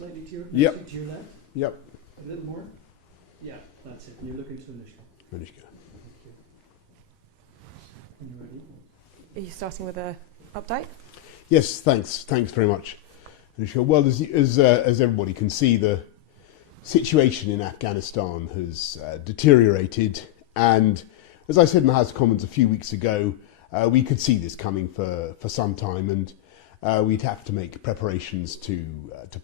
slightly to your, Yep. to your left. Yep. A little more. Yeah, that's it. You're looking to Anushka. Anushka. Thank you. When you're ready. Are you starting with a update? Yes, thanks. Thanks very much, Anushka. Well, as everybody can see, the situation in Afghanistan has deteriorated, and as I said in the House of Commons a few weeks ago, we could see this coming for some time, and we'd have to make preparations to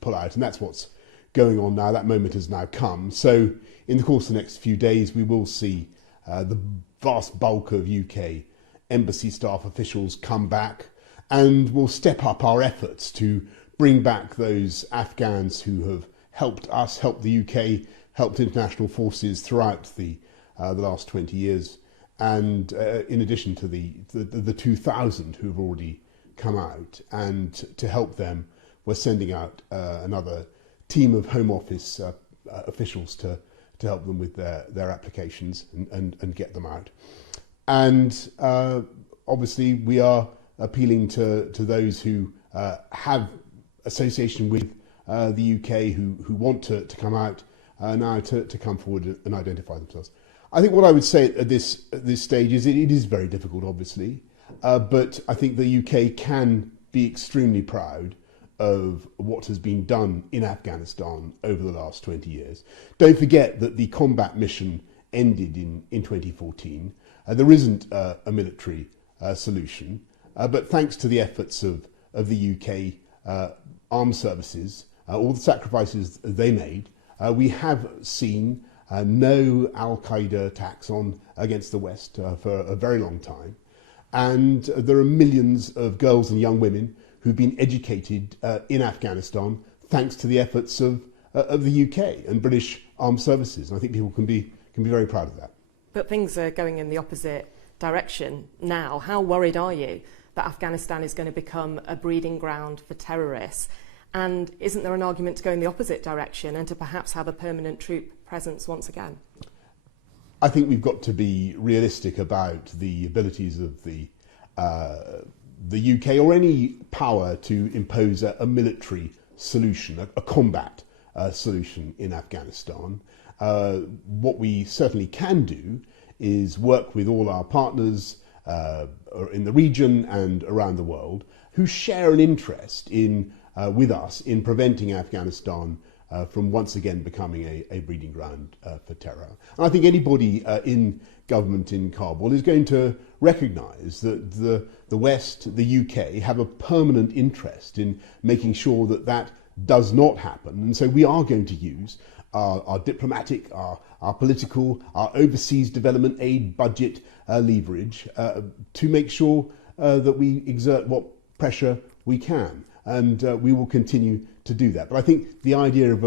pull out, and that's what's going on now. That moment has now come. So in the course of the next few days, we will see the vast bulk of UK embassy staff officials come back, and we'll step up our efforts to bring back those Afghans who have helped us, helped the UK, helped international forces throughout the last 20 years. And in addition to the 2,000 who've already come out, and to help them, we're sending out another team of Home Office officials to help them with their applications and get them out. And obviously we are appealing to those who have association with the UK who want to come out now to come forward and identify themselves. I think what I would say at this stage is it is very difficult, obviously, but I think the UK can be extremely proud of what has been done in Afghanistan over the last 20 years. Don't forget that the combat mission ended in 2014. There isn't a military solution, but thanks to the efforts of the UK armed services, all the sacrifices they made, we have seen no Al-Qaeda attacks against the West for a very long time. And there are millions of girls and young women who've been educated in Afghanistan thanks to the efforts of the UK and British armed services. And I think people can be very proud of that. But things are going in the opposite direction now. How worried are you that Afghanistan is going to become a breeding ground for terrorists? And isn't there an argument to go in the opposite direction and to perhaps have a permanent troop presence once again? I think we've got to be realistic about the abilities of the UK or any power to impose a military solution, a combat solution in Afghanistan. What we certainly can do is work with all our partners in the region and around the world who share an interest with us in preventing Afghanistan from once again becoming a breeding ground for terror. And I think anybody in government in Kabul is going to recognise that the West, the UK, have a permanent interest in making sure that does not happen. And so we are going to use our diplomatic, our political, our overseas development aid budget leverage to make sure that we exert what pressure we can. And we will continue to do that. But I think the idea of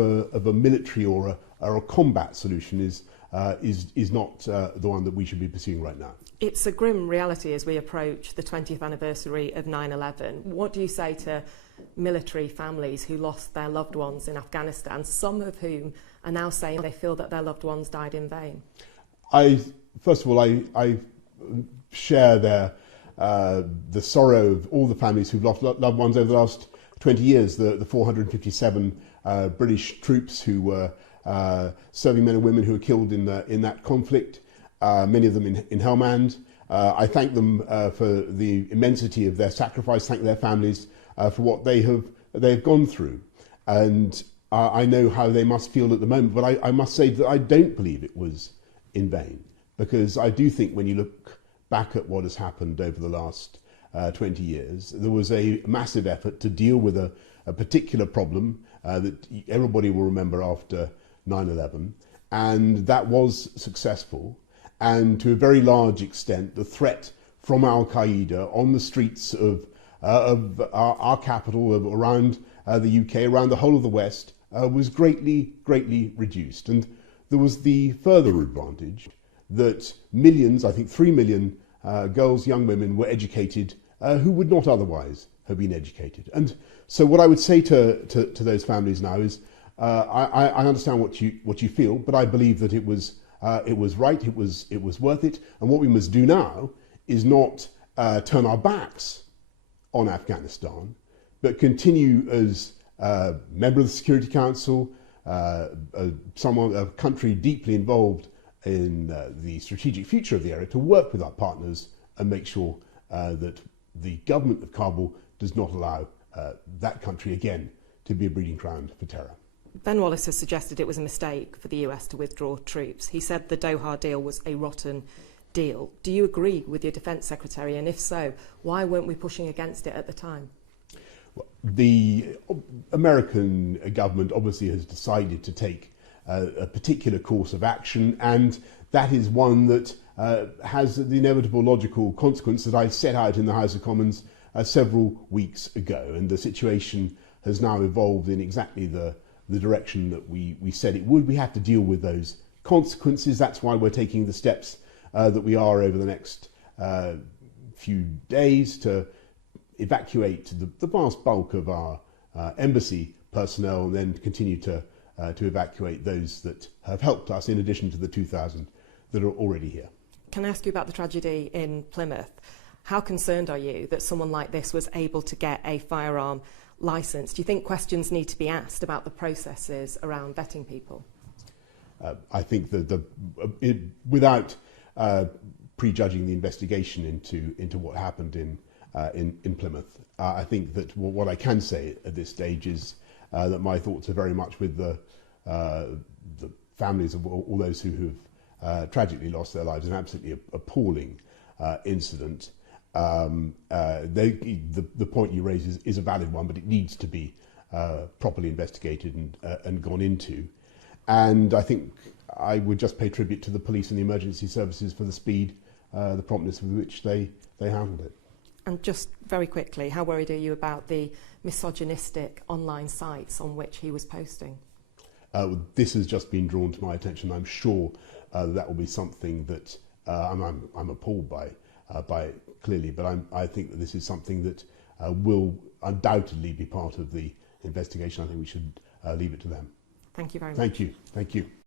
a military or a combat solution is not the one that we should be pursuing right now. It's a grim reality as we approach the 20th anniversary of 9/11. What do you say to military families who lost their loved ones in Afghanistan, some of whom are now saying they feel that their loved ones died in vain? First of all, I share the sorrow of all the families who've lost loved ones over the last 20 years, the 457 British troops who were serving men and women who were killed in that conflict, many of them in Helmand. I thank them for the immensity of their sacrifice, thank their families for what they've gone through. And I know how they must feel at the moment, but I must say that I don't believe it was in vain, because I do think when you look back at what has happened over the last 20 years, there was a massive effort to deal with a particular problem that everybody will remember after 9/11, and that was successful. And to a very large extent, the threat from Al-Qaeda on the streets of our capital, around the UK, around the whole of the West, was greatly reduced. And there was the further advantage that millions, I think 3 million girls, young women were educated who would not otherwise have been educated. And so what I would say to those families now is, I understand what you feel, but I believe that it was right, it was worth it. And what we must do now is not turn our backs on Afghanistan, but continue as member of the Security Council, a country deeply involved in the strategic future of the area, to work with our partners and make sure that the government of Kabul does not allow that country again to be a breeding ground for terror. Ben Wallace has suggested it was a mistake for the US to withdraw troops. He said the Doha deal was a rotten deal. Do you agree with your Defence Secretary? And if so, why weren't we pushing against it at the time? Well, the American government obviously has decided to take a particular course of action, and that is one that has the inevitable logical consequence that I set out in the House of Commons several weeks ago. And the situation has now evolved in exactly the direction that we said it would. We have to deal with those consequences. That's why we're taking the steps that we are over the next few days to evacuate the vast bulk of our embassy personnel, and then continue to evacuate those that have helped us, in addition to the 2,000 that are already here. Can I ask you about the tragedy in Plymouth? How concerned are you that someone like this was able to get a firearm licence? Do you think questions need to be asked about the processes around vetting people? I think that without prejudging the investigation into what happened in Plymouth, I think that what I can say at this stage is that my thoughts are very much with the families of all those who have tragically lost their lives. An absolutely appalling incident. The point you raise is a valid one, but it needs to be properly investigated and gone into. And I think I would just pay tribute to the police and the emergency services for the speed, the promptness with which they handled it. And just very quickly, how worried are you about the misogynistic online sites on which he was posting? This has just been drawn to my attention. I'm sure that will be something that I'm appalled by it clearly, but I think that this is something that will undoubtedly be part of the investigation. I think we should leave it to them. Thank you very much. Thank you. Thank you.